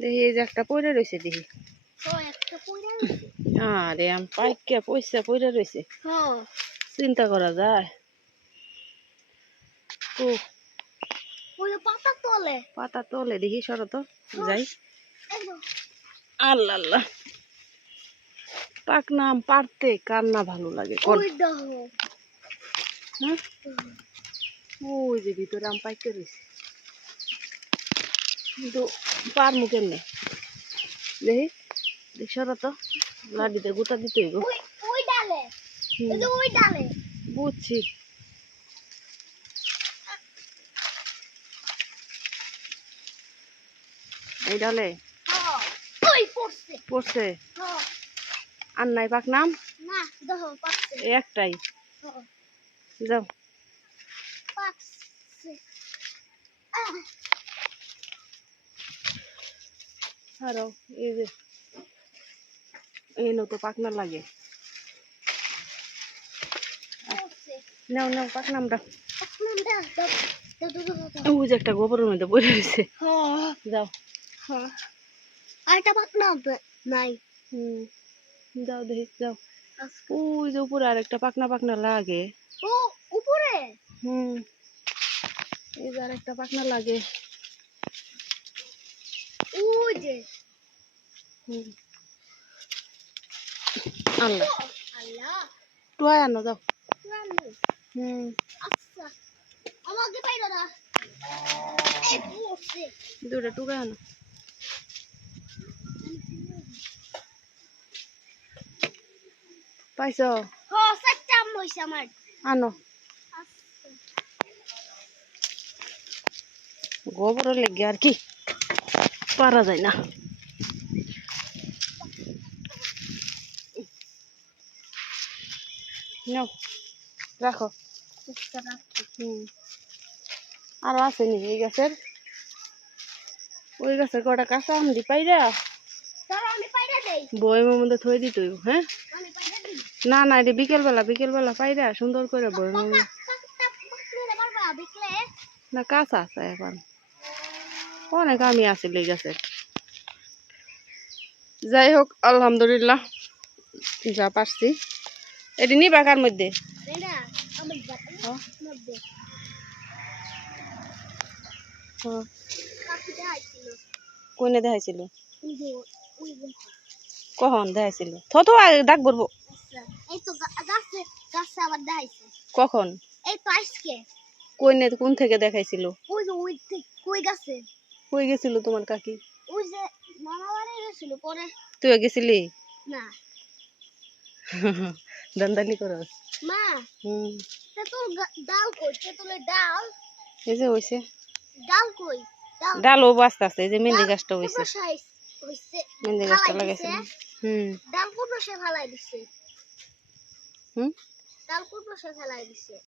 দেখি এই যে একটা পইড়া রয়েছে দেখি। আরে আম পাইকা পয়সা পইড়া রয়েছে, চিন্তা করা যায়। ও পাতা তলে দেখি, সরো তো যাই। আল্লাহ আল্লাহ, পাকনা আম পারতে কার না ভালো লাগে কোন? হ্যাঁ, ওই যে ভিতরে আম পাইকে রয়েছে, কিন্তু পারমু কেমনে দেখি। দেখি সরো তো, লাঠিতে গোটা দিতে হইব। বুঝছি, এই ডালে পড়ছে। আর নাই পাকনাম, একটাই। যাও আরো এই যে এই তো পাকনা লাগে। নাও নাও পাকনামটা। ওই যে একটা গোবরের মধ্যে পড়ে রয়েছে, যাও। যাও দেখি যাও। ওই যে উপরে আরেকটা পাকনা পাকনা লাগে। এই যে আরেকটা পাকনা লাগে। আল্লাহ টুয়াই আনো যাও। দুটা টুকাই আনো। পাইছ? আনো। গোবরের লেগে আর কি পারা যায় না। নাও রাখো। আরো আছে নি এই গাছের? ওই গাছের কটা কাঁচা আম দি পাইরা বয়মের মধ্যে থই দিত। হ্যাঁ, না না, এটা বিকেল বেলা পাইরা সুন্দর করে বয়মের মধ্যে। না কাঁচা আছে এখন, অনেক আমি আছিল এই গাছের। যাই হোক আলহামদুলিল্লাহ যা পারছি। এটি নিবা কার মধ্যে? কোনে দেখাইছিল? কখন দেখাইছিল? থত দাগ করবো। কখন? কোনে কোন থেকে দেখাইছিল? কই গেছিল তোমার কাকি? তুই গেছিলি? দান্দালি করস? এই যে হইছে ডাল ও বাস্তা আছে। এই যে মেহেন্দি গাছটা হইছে, মেহেন্দি গাছটা লাগাইছে। ডাল কোন বসে ফেলাই দিছে?